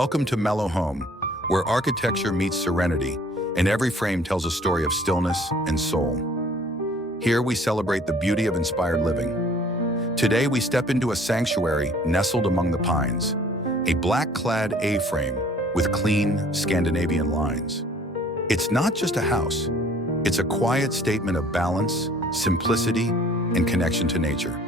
Welcome to Mellow Home, where architecture meets serenity, and every frame tells a story of stillness and soul. Here we celebrate the beauty of inspired living. Today we step into a sanctuary nestled among the pines, a black-clad A-frame with clean Scandinavian lines. It's not just a house, it's a quiet statement of balance, simplicity, and connection to nature.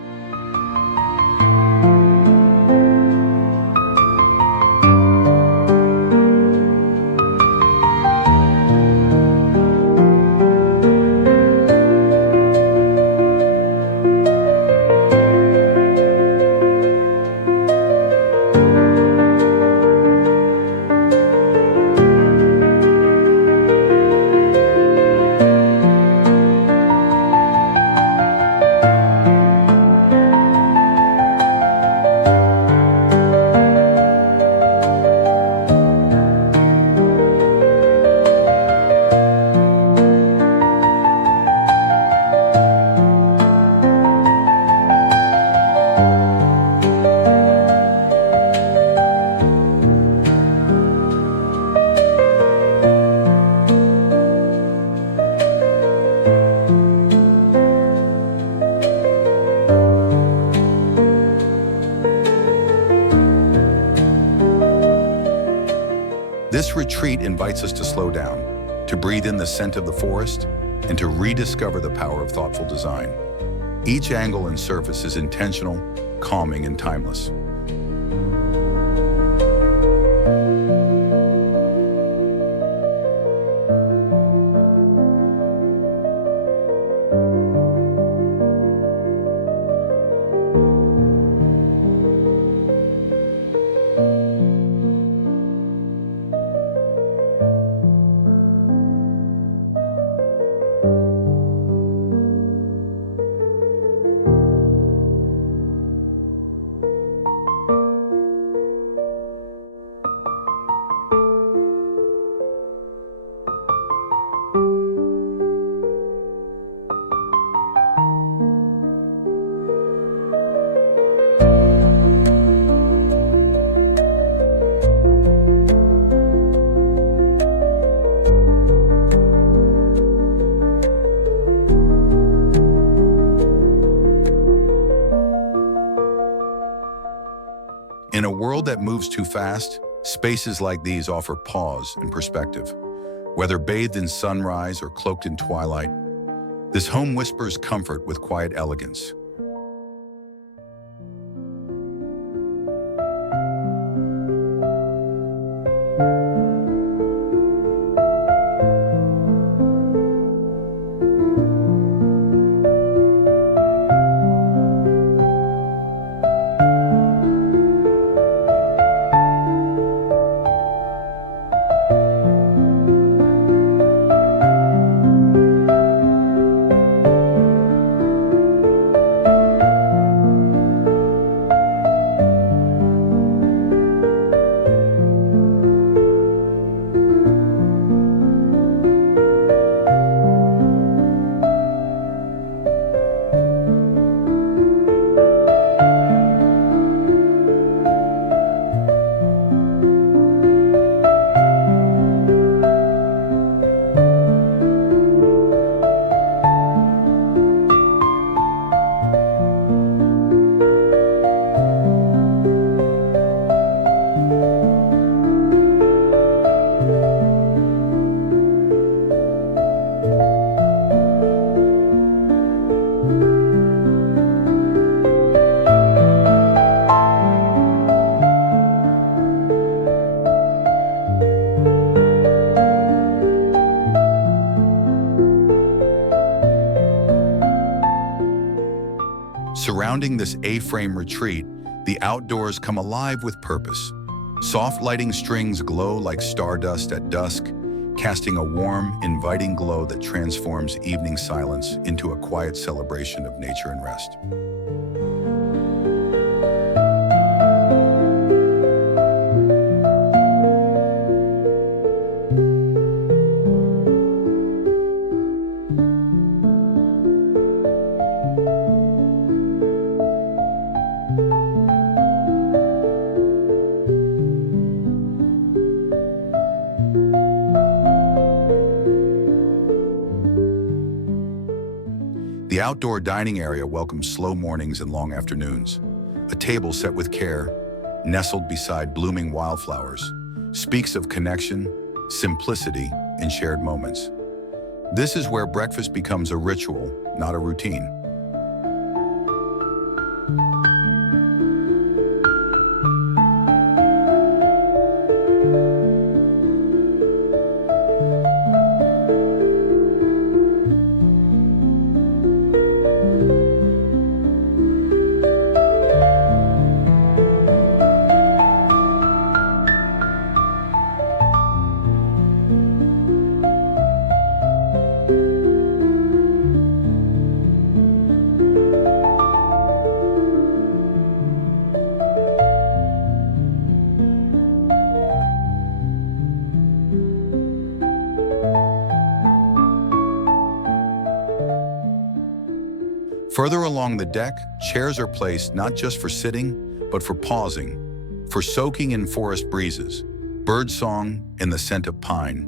This retreat invites us to slow down, to breathe in the scent of the forest, and to rediscover the power of thoughtful design. Each angle and surface is intentional, calming, and timeless. In a world that moves too fast, spaces like these offer pause and perspective. Whether bathed in sunrise or cloaked in twilight, this home whispers comfort with quiet elegance. Surrounding this A-frame retreat, the outdoors come alive with purpose. Soft lighting strings glow like stardust at dusk, casting a warm, inviting glow that transforms evening silence into a quiet celebration of nature and rest. outdoor dining area welcomes slow mornings and long afternoons. A table set with care, nestled beside blooming wildflowers, speaks of connection, simplicity, and shared moments. This is where breakfast becomes a ritual, not a routine. Further along the deck, chairs are placed not just for sitting, but for pausing, for soaking in forest breezes, birdsong, and the scent of pine.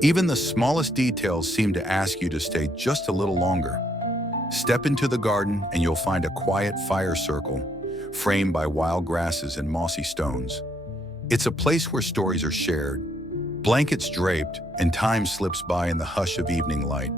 Even the smallest details seem to ask you to stay just a little longer. Step into the garden and you'll find a quiet fire circle, framed by wild grasses and mossy stones. It's a place where stories are shared, blankets draped, and time slips by in the hush of evening light.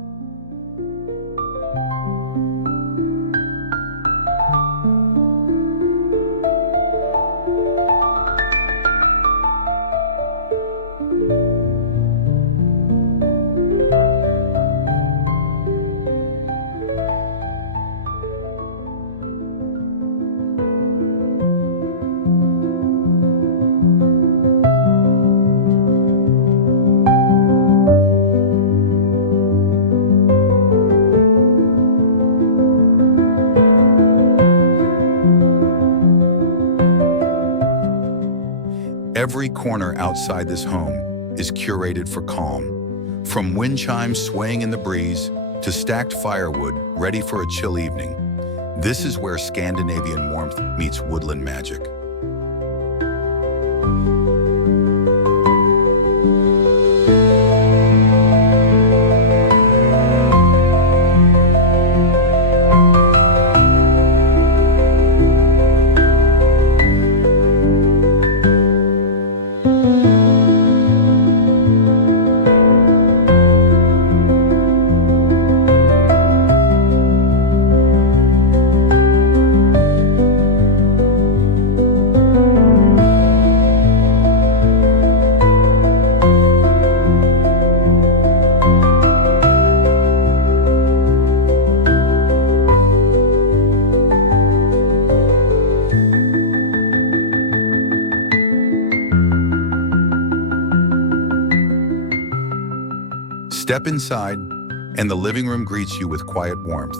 Every corner outside this home is curated for calm, from wind chimes swaying in the breeze to stacked firewood ready for a chill evening. This is where Scandinavian warmth meets woodland magic. Step inside, and the living room greets you with quiet warmth.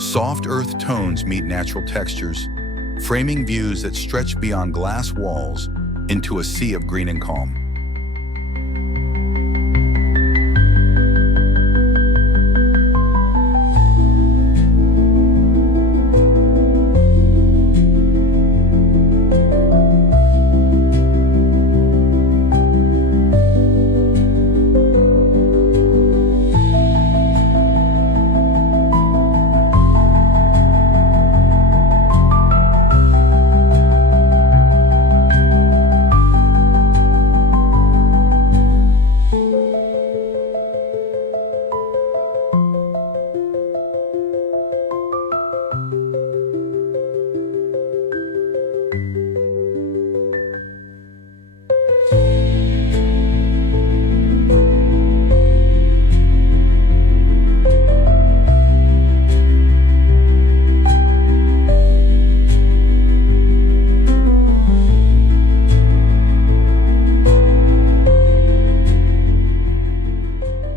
Soft earth tones meet natural textures, framing views that stretch beyond glass walls into a sea of green and calm.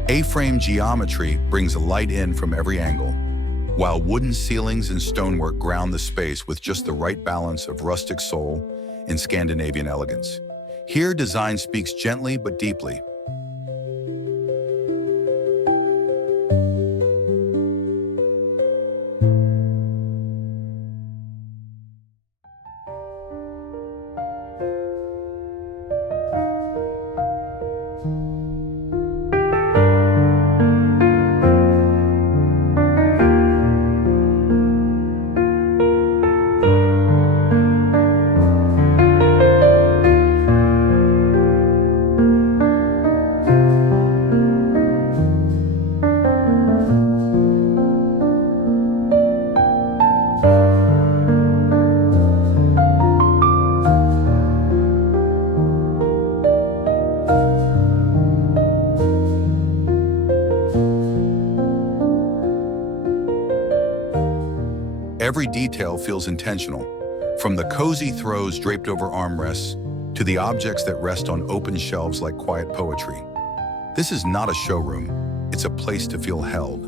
A-frame geometry brings light in from every angle, while wooden ceilings and stonework ground the space with just the right balance of rustic soul and Scandinavian elegance. Here, design speaks gently but deeply. detail feels intentional, from the cozy throws draped over armrests to the objects that rest on open shelves like quiet poetry. This is not a showroom, it's a place to feel held.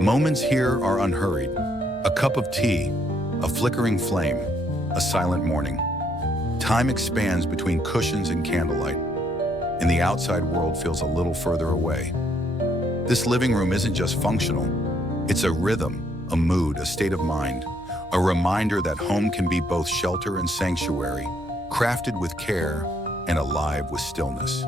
Moments here are unhurried. A cup of tea, a flickering flame, a silent morning. Time expands between cushions and candlelight, and the outside world feels a little further away. This living room isn't just functional. It's a rhythm, a mood, a state of mind, a reminder that home can be both shelter and sanctuary, crafted with care and alive with stillness.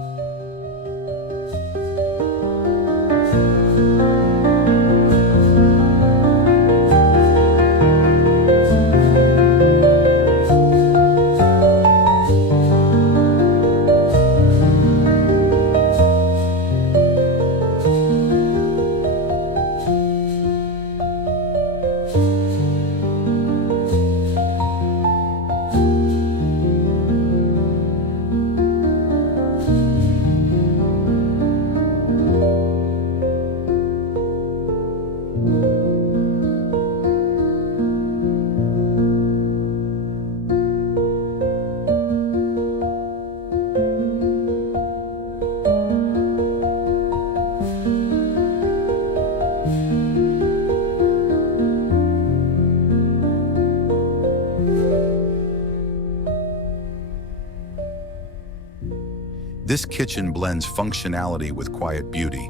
This kitchen blends functionality with quiet beauty.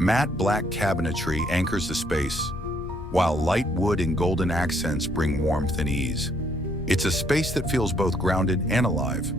Matte black cabinetry anchors the space, while light wood and golden accents bring warmth and ease. It's a space that feels both grounded and alive.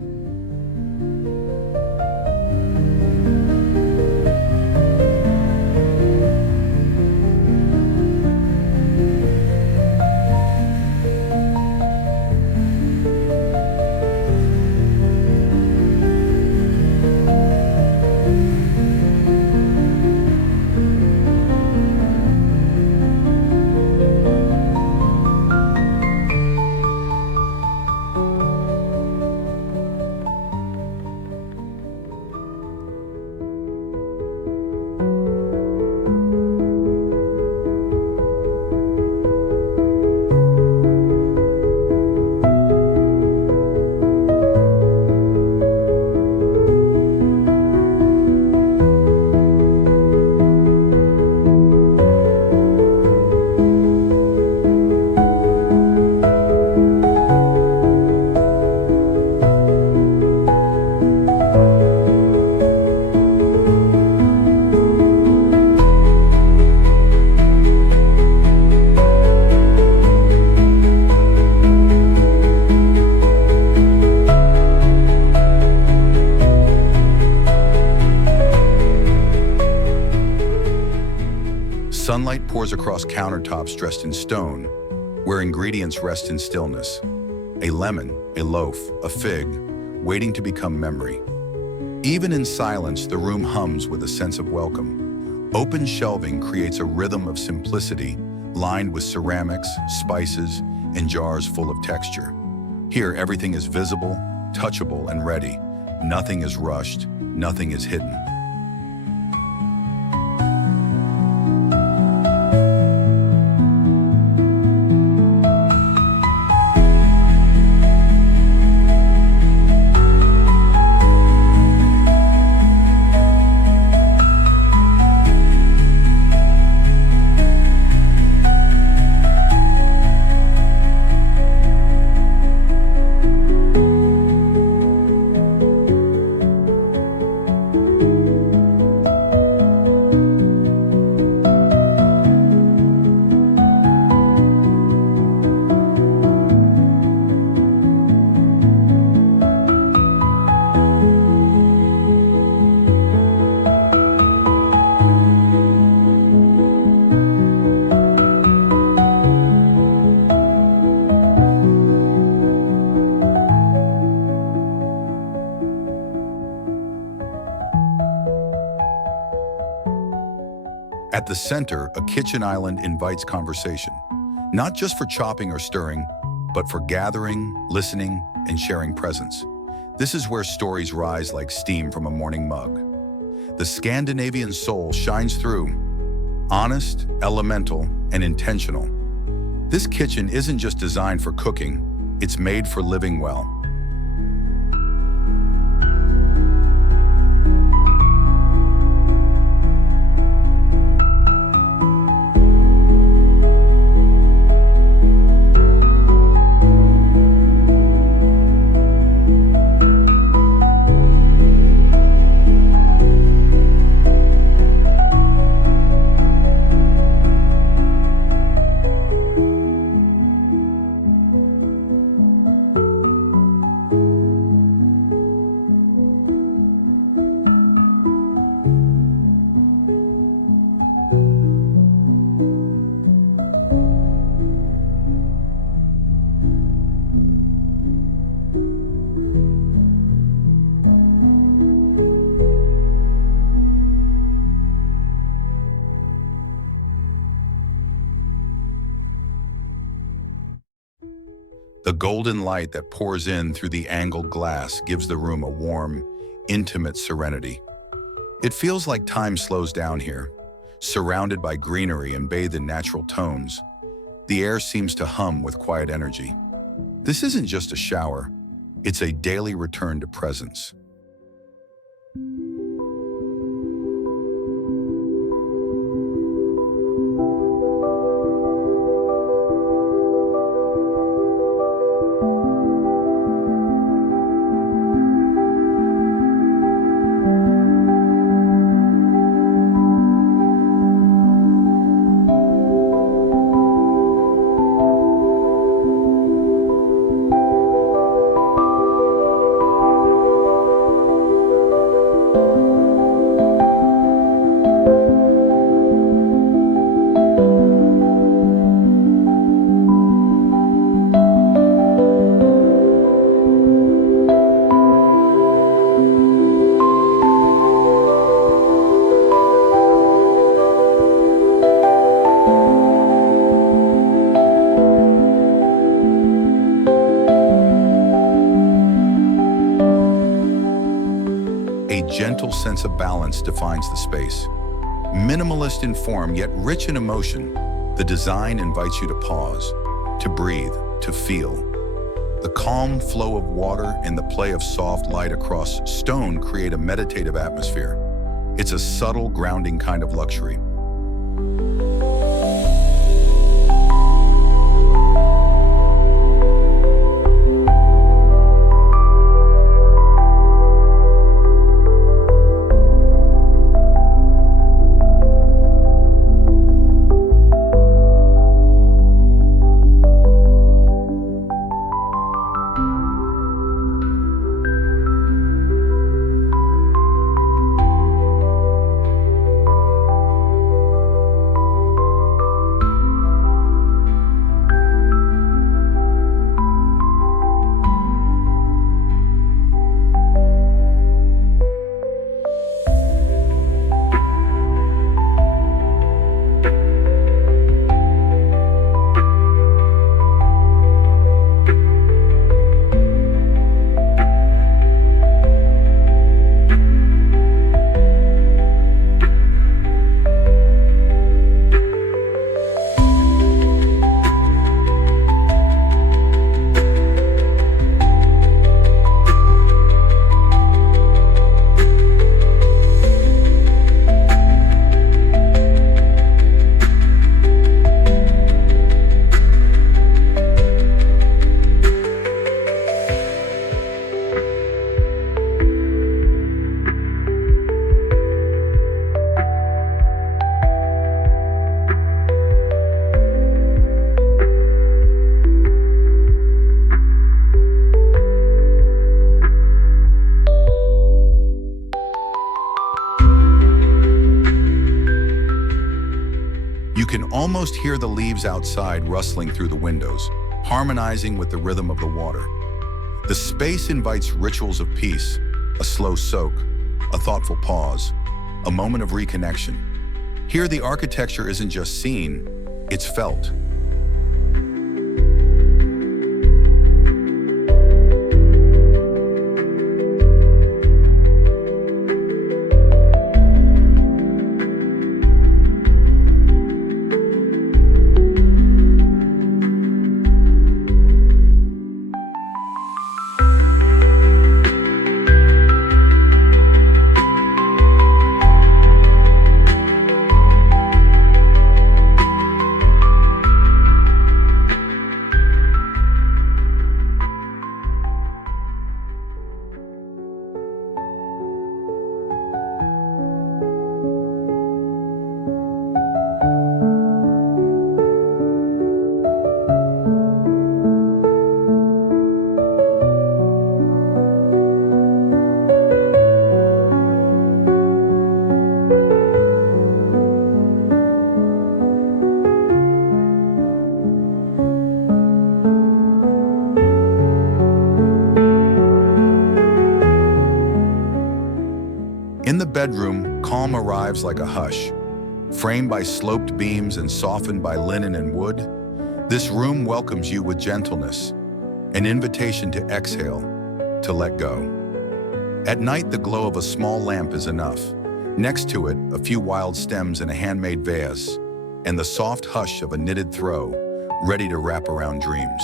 Sunlight pours across countertops dressed in stone, where ingredients rest in stillness. A lemon, a loaf, a fig, waiting to become memory. Even in silence, the room hums with a sense of welcome. Open shelving creates a rhythm of simplicity, lined with ceramics, spices, and jars full of texture. Here, everything is visible, touchable, and ready. Nothing is rushed, nothing is hidden. At the center, a kitchen island invites conversation, not just for chopping or stirring, but for gathering, listening, and sharing presence. This is where stories rise like steam from a morning mug. The Scandinavian soul shines through, honest, elemental, and intentional. This kitchen isn't just designed for cooking, it's made for living well. The golden light that pours in through the angled glass gives the room a warm, intimate serenity. It feels like time slows down here, surrounded by greenery and bathed in natural tones. The air seems to hum with quiet energy. This isn't just a shower, it's a daily return to presence. A gentle sense of balance defines the space. Minimalist in form, yet rich in emotion, the design invites you to pause, to breathe, to feel. The calm flow of water and the play of soft light across stone create a meditative atmosphere. It's a subtle, grounding kind of luxury. You can almost hear the leaves outside rustling through the windows, harmonizing with the rhythm of the water. The space invites rituals of peace, a slow soak, a thoughtful pause, a moment of reconnection. Here, the architecture isn't just seen, it's felt. In the bedroom, calm arrives like a hush. Framed by sloped beams and softened by linen and wood, this room welcomes you with gentleness, an invitation to exhale, to let go. At night, the glow of a small lamp is enough. Next to it, a few wild stems in a handmade vase, and the soft hush of a knitted throw, ready to wrap around dreams.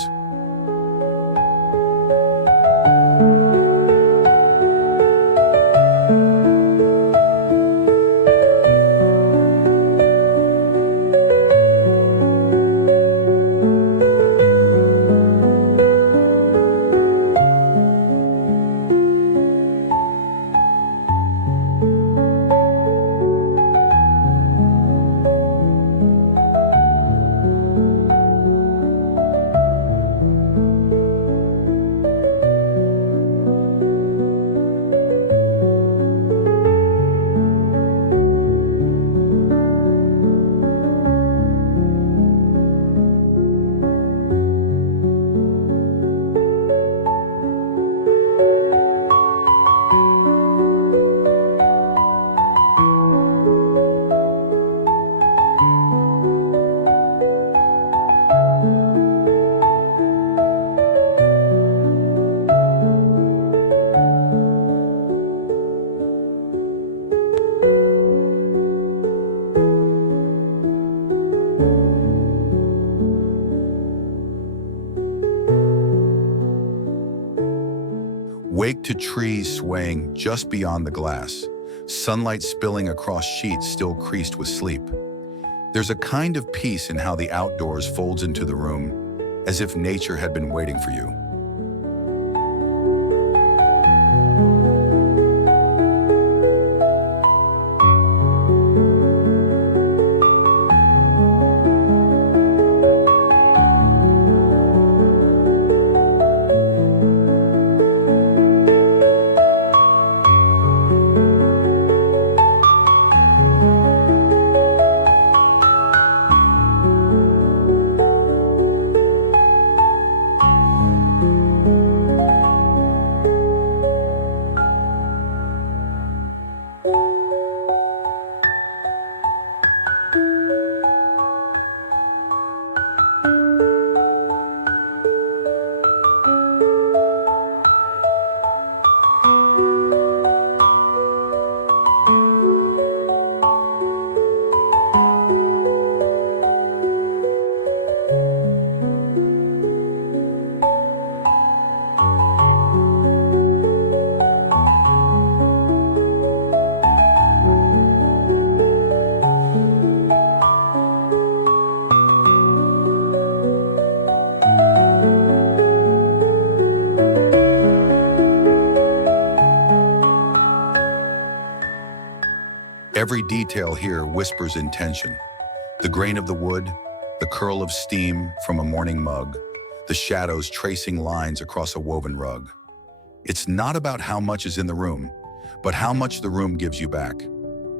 Wake to trees swaying just beyond the glass, sunlight spilling across sheets still creased with sleep. There's a kind of peace in how the outdoors folds into the room, as if nature had been waiting for you. Every detail here whispers intention. The grain of the wood, the curl of steam from a morning mug, the shadows tracing lines across a woven rug. It's not about how much is in the room, but how much the room gives you back.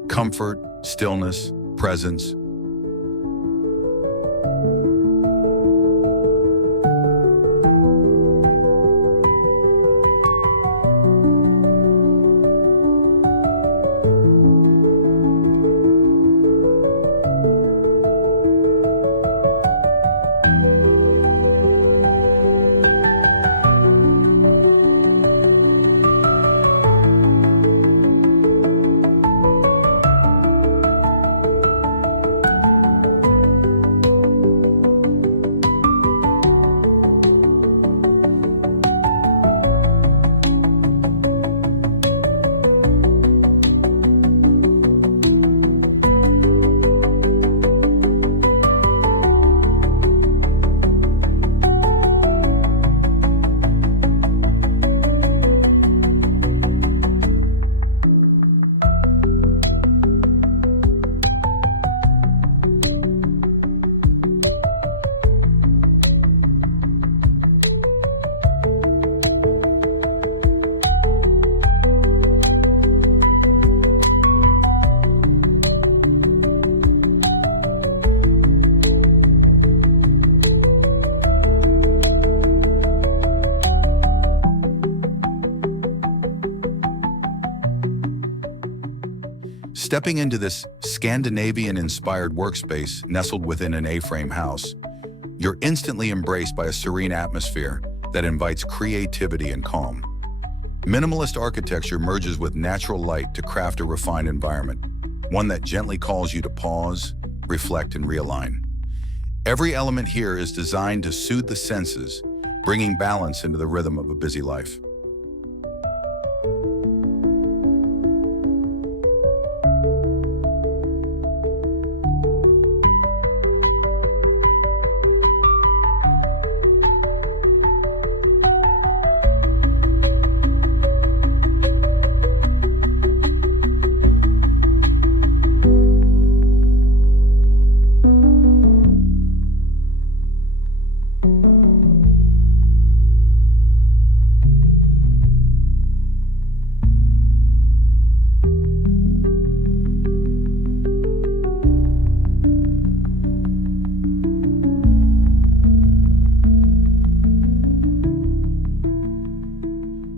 Comfort, stillness, presence. Stepping into this Scandinavian-inspired workspace nestled within an A-frame house, you're instantly embraced by a serene atmosphere that invites creativity and calm. Minimalist architecture merges with natural light to craft a refined environment, one that gently calls you to pause, reflect, and realign. Every element here is designed to soothe the senses, bringing balance into the rhythm of a busy life.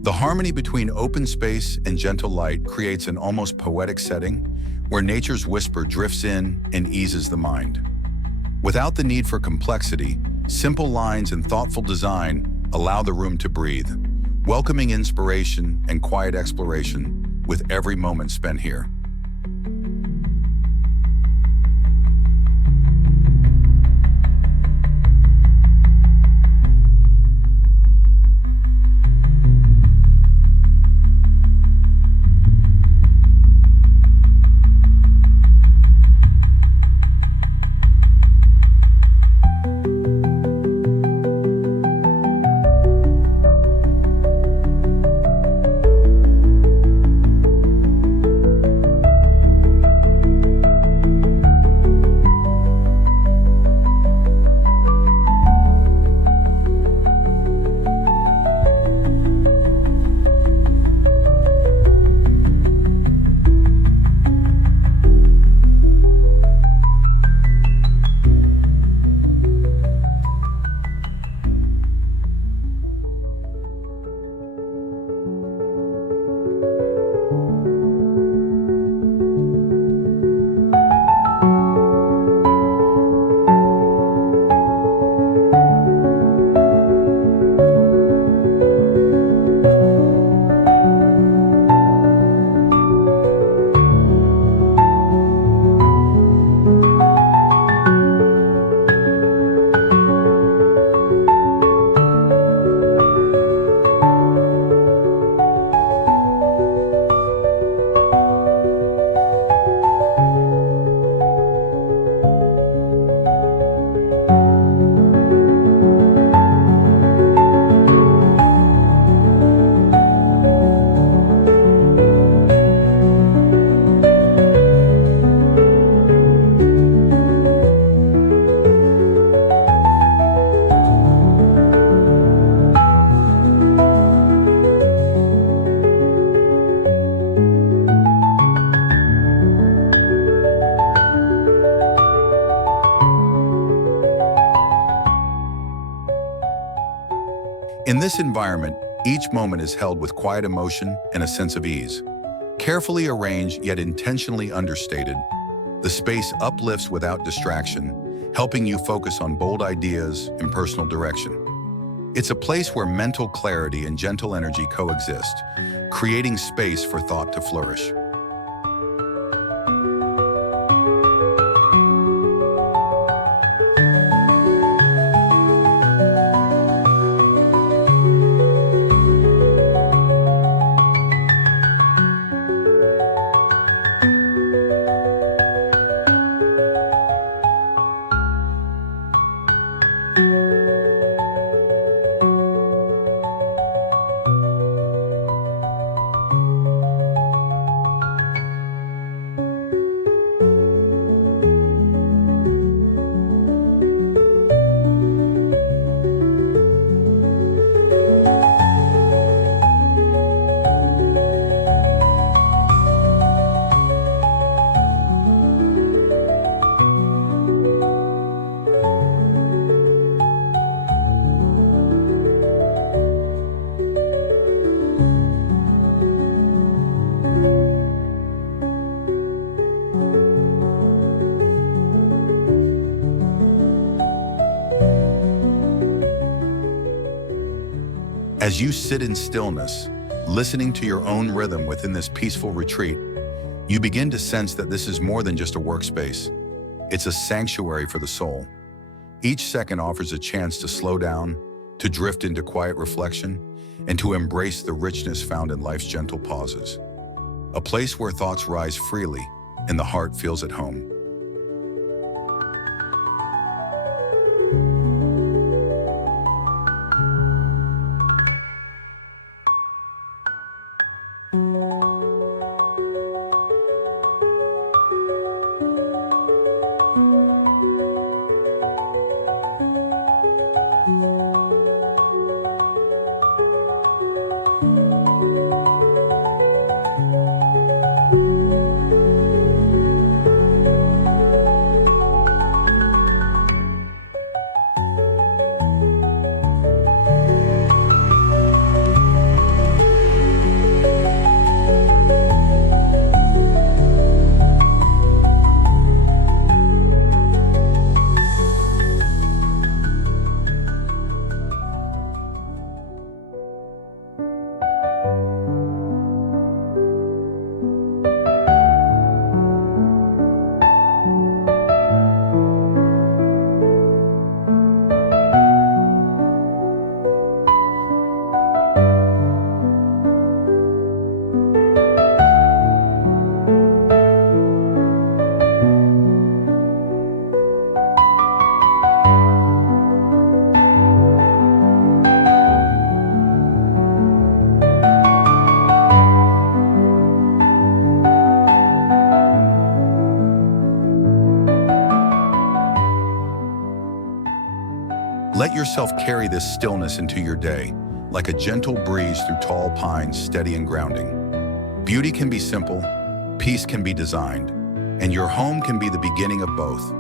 The harmony between open space and gentle light creates an almost poetic setting where nature's whisper drifts in and eases the mind. Without the need for complexity, simple lines and thoughtful design allow the room to breathe, welcoming inspiration and quiet exploration with every moment spent here. In this environment, each moment is held with quiet emotion and a sense of ease. Carefully arranged yet intentionally understated, the space uplifts without distraction, helping you focus on bold ideas and personal direction. It's a place where mental clarity and gentle energy coexist, creating space for thought to flourish. As you sit in stillness, listening to your own rhythm within this peaceful retreat, you begin to sense that this is more than just a workspace. It's a sanctuary for the soul. Each second offers a chance to slow down, to drift into quiet reflection, and to embrace the richness found in life's gentle pauses. A place where thoughts rise freely and the heart feels at home. Let yourself carry this stillness into your day, like a gentle breeze through tall pines, steady and grounding. Beauty can be simple, peace can be designed, and your home can be the beginning of both.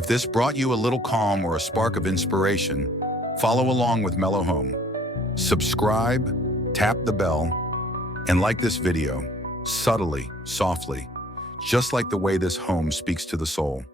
If this brought you a little calm or a spark of inspiration, follow along with Mellow Home. Subscribe, tap the bell, and like this video, subtly, softly, just like the way this home speaks to the soul.